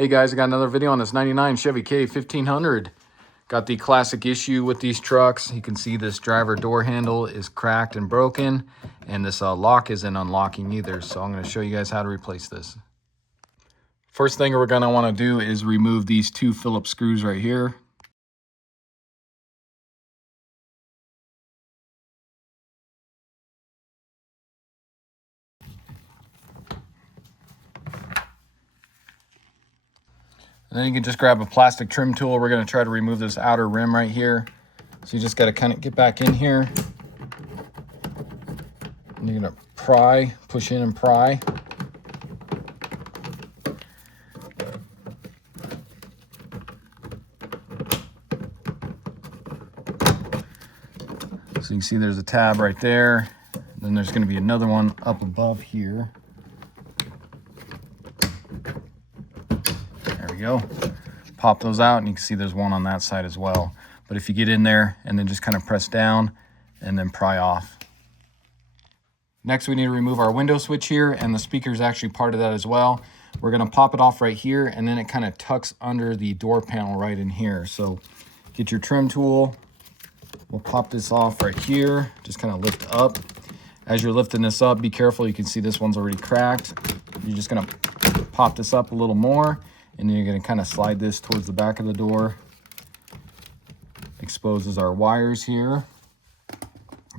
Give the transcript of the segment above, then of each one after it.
Hey guys, I got another video on this 99 Chevy K1500. Got the classic issue with these trucks. You can see this driver door handle is cracked and broken, and this lock isn't unlocking either. So I'm going to show you guys how to replace this. First thing we're going to want to do is remove these two Phillips screws right here. And then you can just grab a plastic trim tool. We're going to try to remove this outer rim right here. So you just got to kind of get back in here. And you're going to pry, push in and pry. So you can see there's a tab right there. Then there's going to be another one up above here. There we go. Pop those out and you can see there's one on that side as well. But if you get in there and then just kind of press down and then pry off. Next we need to remove our window switch here, and the speaker is actually part of that as well. We're going to pop it off right here, and then it kind of tucks under the door panel right in here. So get your trim tool. We'll pop this off right here. Just kind of lift up. As you're lifting this up, be careful. You can see this one's already cracked. You're just going to pop this up a little more, and then you're going to kind of slide this towards the back of the door. Exposes our wires here.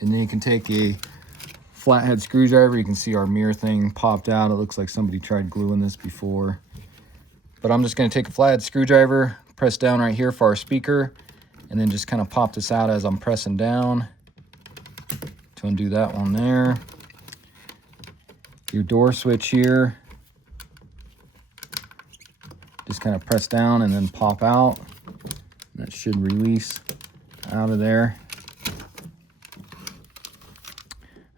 And then you can take a flathead screwdriver. You can see our mirror thing popped out. It looks like somebody tried gluing this before. But I'm just going to take a flathead screwdriver, press down right here for our speaker, and then just kind of pop this out as I'm pressing down to undo that one there. Your door switch here. Just kind of press down and then pop out. That should release out of there.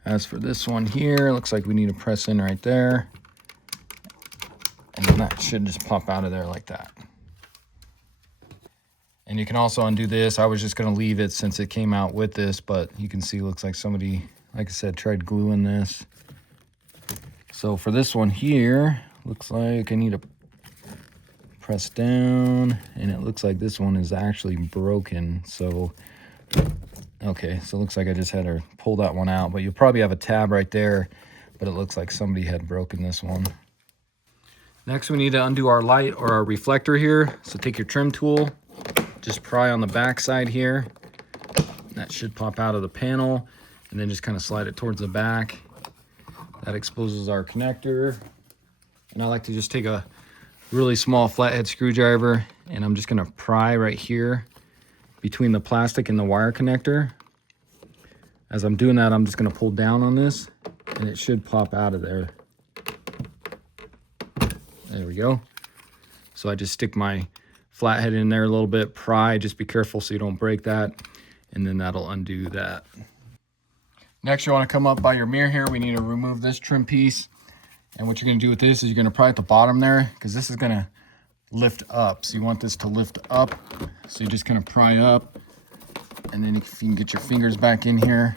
As for this one here, looks like we need to press in right there. And then that should just pop out of there like that. And you can also undo this. I was just going to leave it since it came out with this, but you can see it looks like somebody, like I said, tried gluing this. So for this one here, looks like I need to press down, and it looks like this one is actually broken. So okay, so it looks like I just had to pull that one out, but you'll probably have a tab right there, but it looks like somebody had broken this one. Next, we need to undo our light or our reflector here. So take your trim tool, just pry on the back side here. That should pop out of the panel, and then just kind of slide it towards the back. That exposes our connector. And I like to just take a really small flathead screwdriver, and I'm just going to pry right here between the plastic and the wire connector. As I'm doing that, I'm just going to pull down on this, and it should pop out of there. There we go. So I just stick my flathead in there a little bit, pry, just be careful so you don't break that, and then that'll undo that. Next, you want to come up by your mirror here. We need to remove this trim piece. And what you're going to do with this is you're going to pry at the bottom there, because this is going to lift up. So you want this to lift up. So you just kind of pry up, and then if you can get your fingers back in here.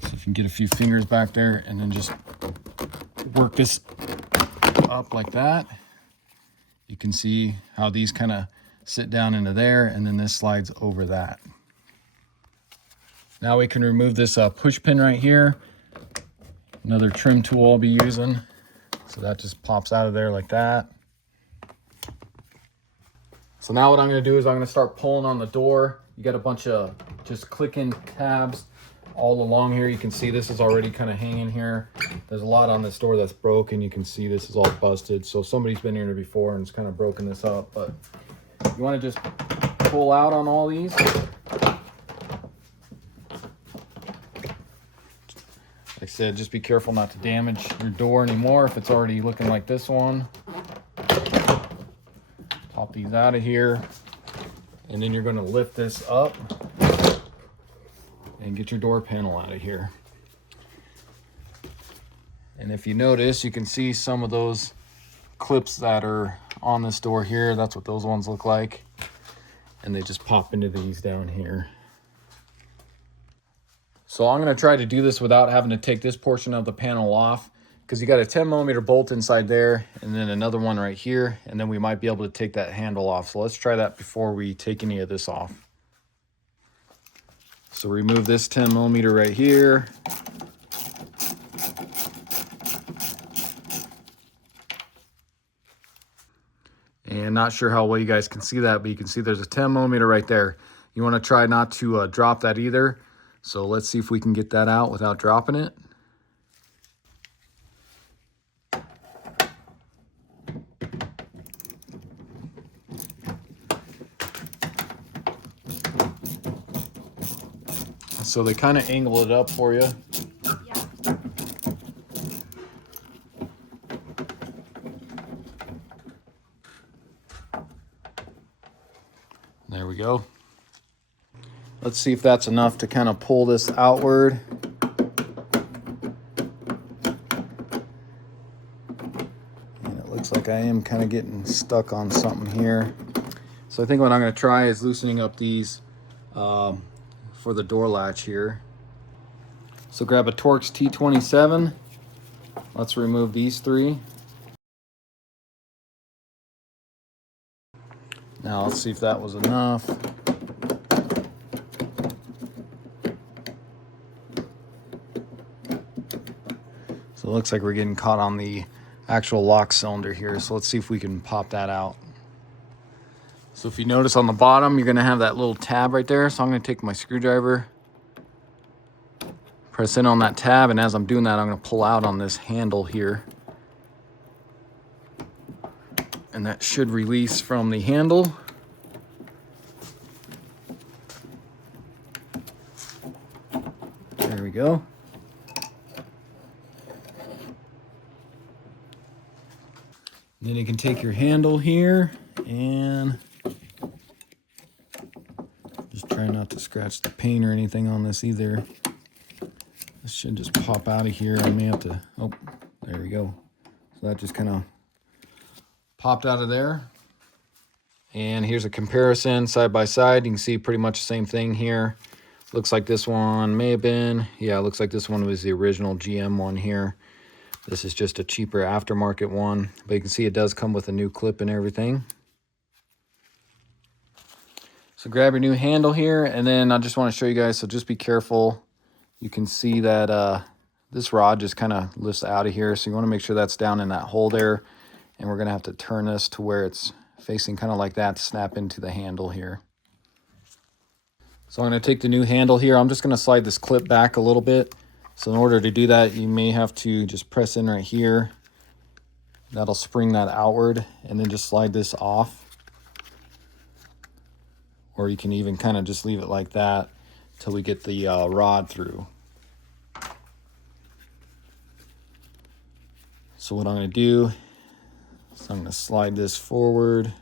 So if you can get a few fingers back there, and then just work this up like that. You can see how these kind of sit down into there, and then this slides over that. Now we can remove this push pin right here. Another trim tool I'll be using. So that just pops out of there like that. So now what I'm going to do is I'm going to start pulling on the door. You got a bunch of just click-in tabs all along here. You can see this is already kind of hanging here. There's a lot on this door that's broken. You can see this is all busted. So somebody's been here before and it's kind of broken this up. But you want to just pull out on all these. Like I said, just be careful not to damage your door anymore if it's already looking like this one. Pop these out of here, and then you're going to lift this up and get your door panel out of here. And if you notice, you can see some of those clips that are on this door here. That's what those ones look like. And they just pop into these down here. So I'm going to try to do this without having to take this portion of the panel off, because you got a 10mm bolt inside there and then another one right here, and then we might be able to take that handle off. So let's try that before we take any of this off. So remove this 10mm right here. And not sure how well you guys can see that, but you can see there's a 10mm right there. You want to try not to drop that either. So let's see if we can get that out without dropping it. So they kind of angle it up for you. There we go. Let's see if that's enough to kind of pull this outward. And it looks like I am kind of getting stuck on something here. So I think what I'm going to try is loosening up these for the door latch here. So grab a Torx T27. Let's remove these three. Now let's see if that was enough. So it looks like we're getting caught on the actual lock cylinder here. So let's see if we can pop that out. So if you notice on the bottom, you're gonna have that little tab right there. So I'm gonna take my screwdriver, press in on that tab, and as I'm doing that, I'm gonna pull out on this handle here. And that should release from the handle. There we go. Then you can take your handle here and just try not to scratch the paint or anything on this either. This should just pop out of here. I may have to, oh, there we go. So that just kind of popped out of there. And here's a comparison side by side. You can see pretty much the same thing here. Looks like this one may have been, yeah, it looks like this one was the original GM one here. This is just a cheaper aftermarket one, but you can see it does come with a new clip and everything. So grab your new handle here, and then I just want to show you guys, so just be careful. You can see that this rod just kind of lifts out of here, so you want to make sure that's down in that hole there, and we're going to have to turn this to where it's facing kind of like that to snap into the handle here. So I'm going to take the new handle here. I'm just going to slide this clip back a little bit. So in order to do that, you may have to just press in right here. That'll spring that outward, and then just slide this off. Or you can even kind of just leave it like that till we get the rod through. So what I'm going to do is I'm going to slide this forward.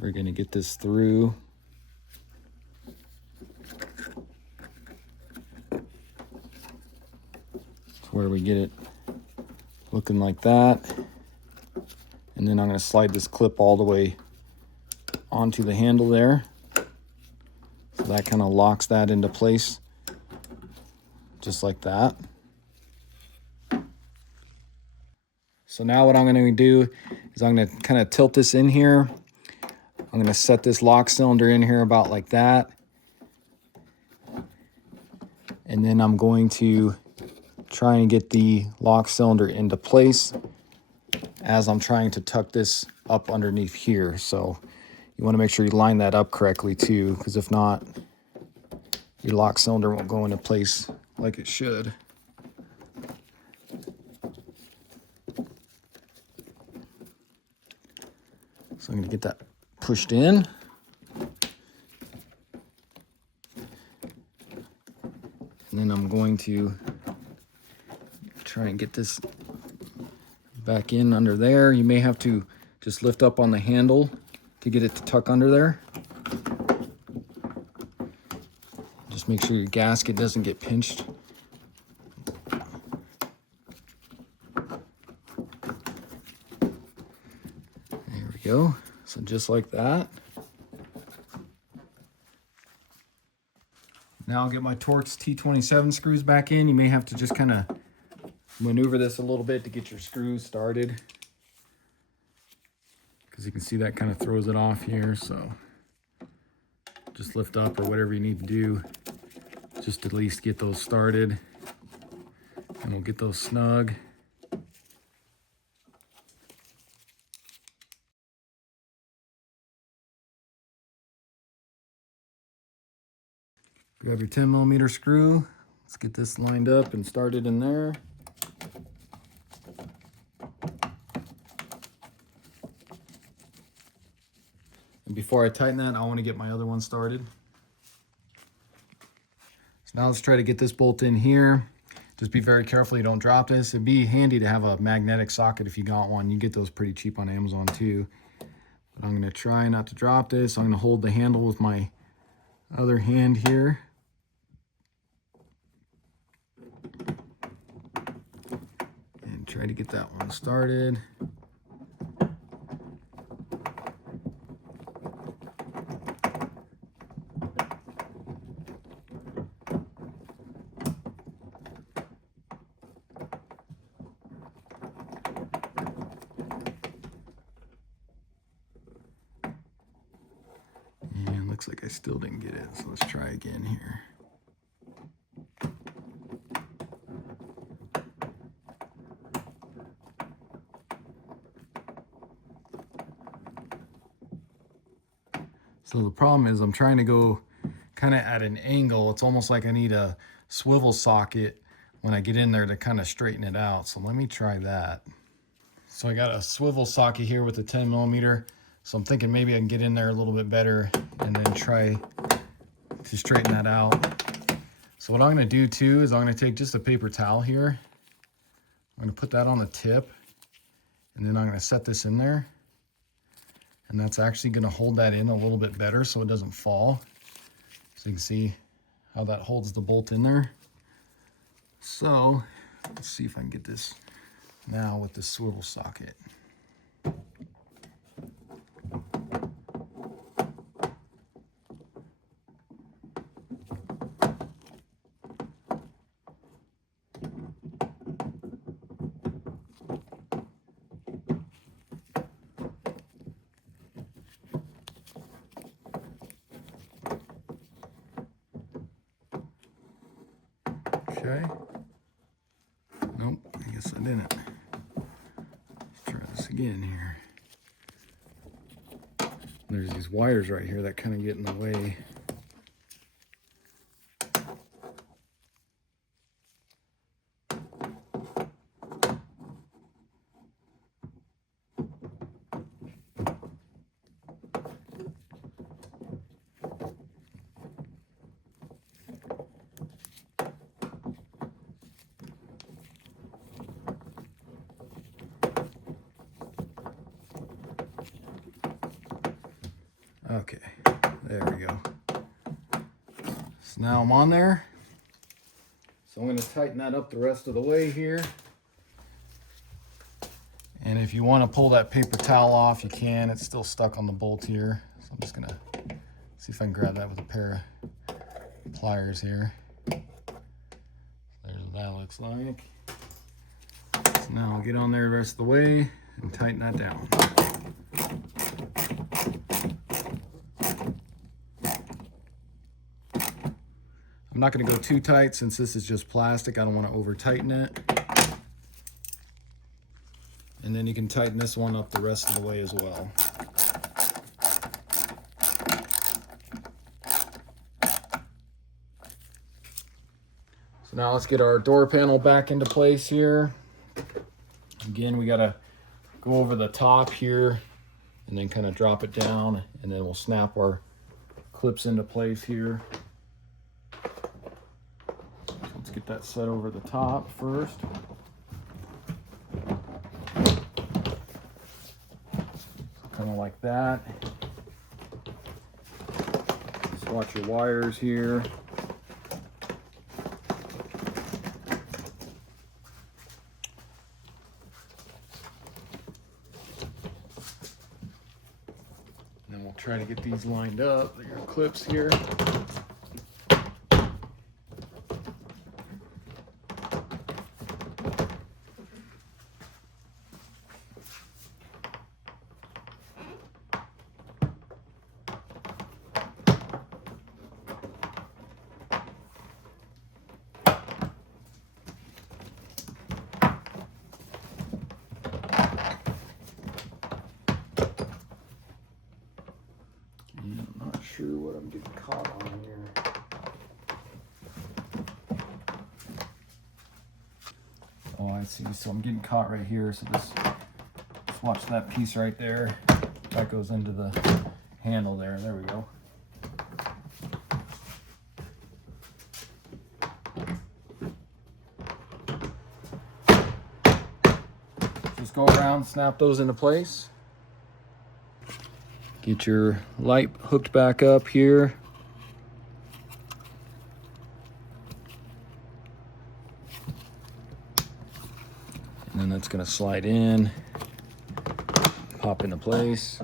We're going to get this through. Where we get it looking like that, and then I'm going to slide this clip all the way onto the handle there, so that kind of locks that into place just like that. So now what I'm going to do is I'm going to kind of tilt this in here. I'm going to set this lock cylinder in here about like that, and then I'm going to try and get the lock cylinder into place as I'm trying to tuck this up underneath here. So you want to make sure you line that up correctly too, because if not, your lock cylinder won't go into place like it should. So I'm going to get that pushed in. And then I'm going to try and get this back in under there. You may have to just lift up on the handle to get it to tuck under there. Just make sure your gasket doesn't get pinched. There we go. So just like that. Now I'll get my Torx T27 screws back in. You may have to just kind of maneuver this a little bit to get your screws started, because you can see that kind of throws it off here. So just lift up or whatever you need to do just to at least get those started, and we'll get those snug. Grab your 10mm screw. Let's get this lined up and started in there. And before I tighten that, I want to get my other one started. So now let's try to get this bolt in here. Just be very careful you don't drop this. It'd be handy to have a magnetic socket if you got one. You get those pretty cheap on Amazon too. But I'm going to try not to drop this. I'm going to hold the handle with my other hand here. And try to get that one started. And looks like I still didn't get it, so let's try again here. So the problem is I'm trying to go kind of at an angle. It's almost like I need a swivel socket when I get in there to kind of straighten it out. So let me try that. So I got a swivel socket here with a 10mm. So I'm thinking maybe I can get in there a little bit better and then try to straighten that out. So what I'm going to do too is I'm going to take just a paper towel here. I'm going to put that on the tip, and then I'm going to set this in there. And that's actually going to hold that in a little bit better so it doesn't fall. So you can see how that holds the bolt in there. So let's see if I can get this now with the swivel socket. Okay. Nope, I guess I didn't. Let's try this again here. There's these wires right here that kind of get in the way. Okay, there we go. So now I'm on there. So I'm going to tighten that up the rest of the way here. And if you want to pull that paper towel off, you can. It's still stuck on the bolt here. So I'm just going to see if I can grab that with a pair of pliers here. There's what that looks like. So now I'll get on there the rest of the way and tighten that down. I'm not going to go too tight since this is just plastic. I don't want to over tighten it. And then you can tighten this one up the rest of the way as well. So now let's get our door panel back into place here. Again, we got to go over the top here and then kind of drop it down, and then we'll snap our clips into place here. Let's get that set over the top first. Kind of like that. Just watch your wires here. And then we'll try to get these lined up. Your clips here. sure what I'm getting caught on here. Oh, I see. So I'm getting caught right here. So let's watch that piece right there. That goes into the handle there. There we go. Just go around, snap those into place. Get your light hooked back up here. And then that's going to slide in, pop into place.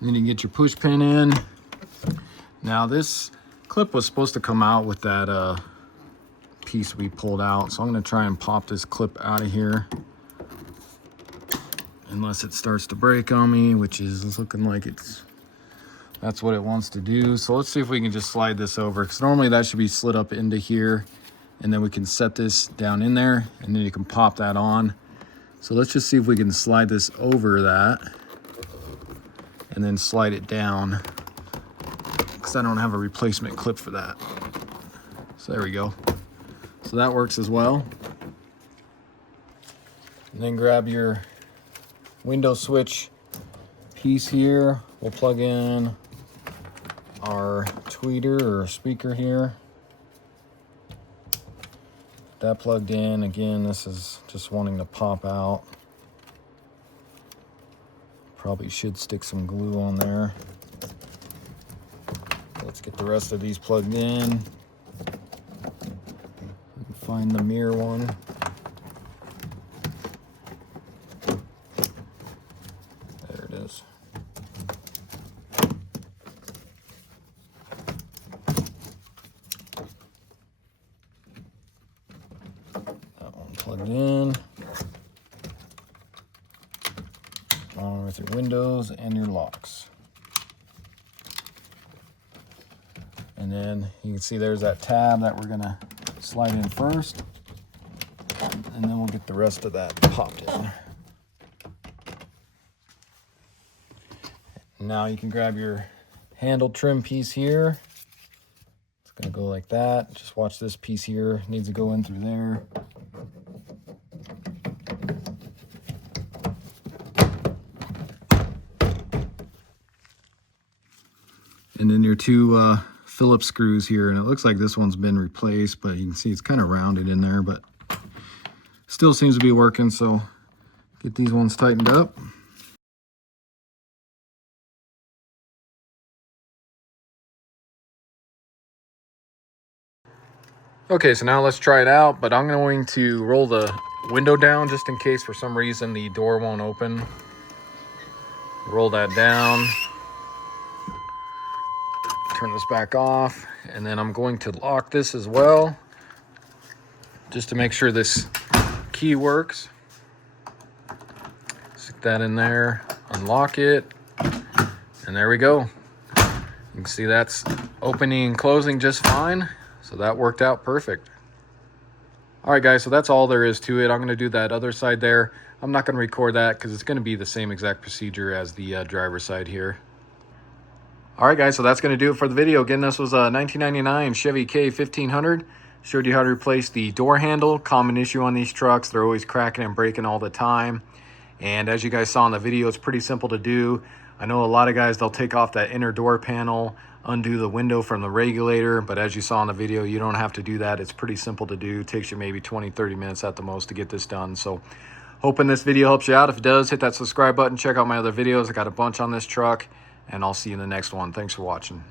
And then you get your push pin in. Now this clip was supposed to come out with that piece we pulled out. So I'm going to try and pop this clip out of here. Unless it starts to break on me, which is looking like that's what it wants to do. So let's see if we can just slide this over, because normally that should be slid up into here, and then we can set this down in there, and then you can pop that on. So let's just see if we can slide this over that and then slide it down, because I don't have a replacement clip for that. So there we go. So that works as well. And then grab your window switch piece here. We'll plug in our tweeter or speaker here. That plugged in. Again, this is just wanting to pop out. Probably should stick some glue on there. Let's get the rest of these plugged in. Find the mirror one. Plugged in, on with your windows and your locks. And then you can see there's that tab that we're gonna slide in first, and then we'll get the rest of that popped in. Now you can grab your handle trim piece here. It's gonna go like that. Just watch this piece here, it needs to go in through there. And then your two Phillips screws here, and it looks like this one's been replaced, but you can see it's kind of rounded in there, but still seems to be working. So get these ones tightened up. Okay, so now let's try it out, but I'm going to roll the window down just in case for some reason the door won't open. Roll that down. Turn this back off, and then I'm going to lock this as well, just to make sure this key works. Stick that in there, unlock it, and there we go. You can see that's opening and closing just fine, so that worked out perfect. All right, guys, so that's all there is to it. I'm going to do that other side there. I'm not going to record that because it's going to be the same exact procedure as the driver's side here. All right, guys, so that's going to do it for the video. Again, this was a 1999 Chevy K1500. Showed you how to replace the door handle. Common issue on these trucks. They're always cracking and breaking all the time. And as you guys saw in the video, it's pretty simple to do. I know a lot of guys, they'll take off that inner door panel, undo the window from the regulator. But as you saw in the video, you don't have to do that. It's pretty simple to do. It takes you maybe 20-30 minutes at the most to get this done. So hoping this video helps you out. If it does, hit that subscribe button. Check out my other videos. I got a bunch on this truck. And I'll see you in the next one. Thanks for watching.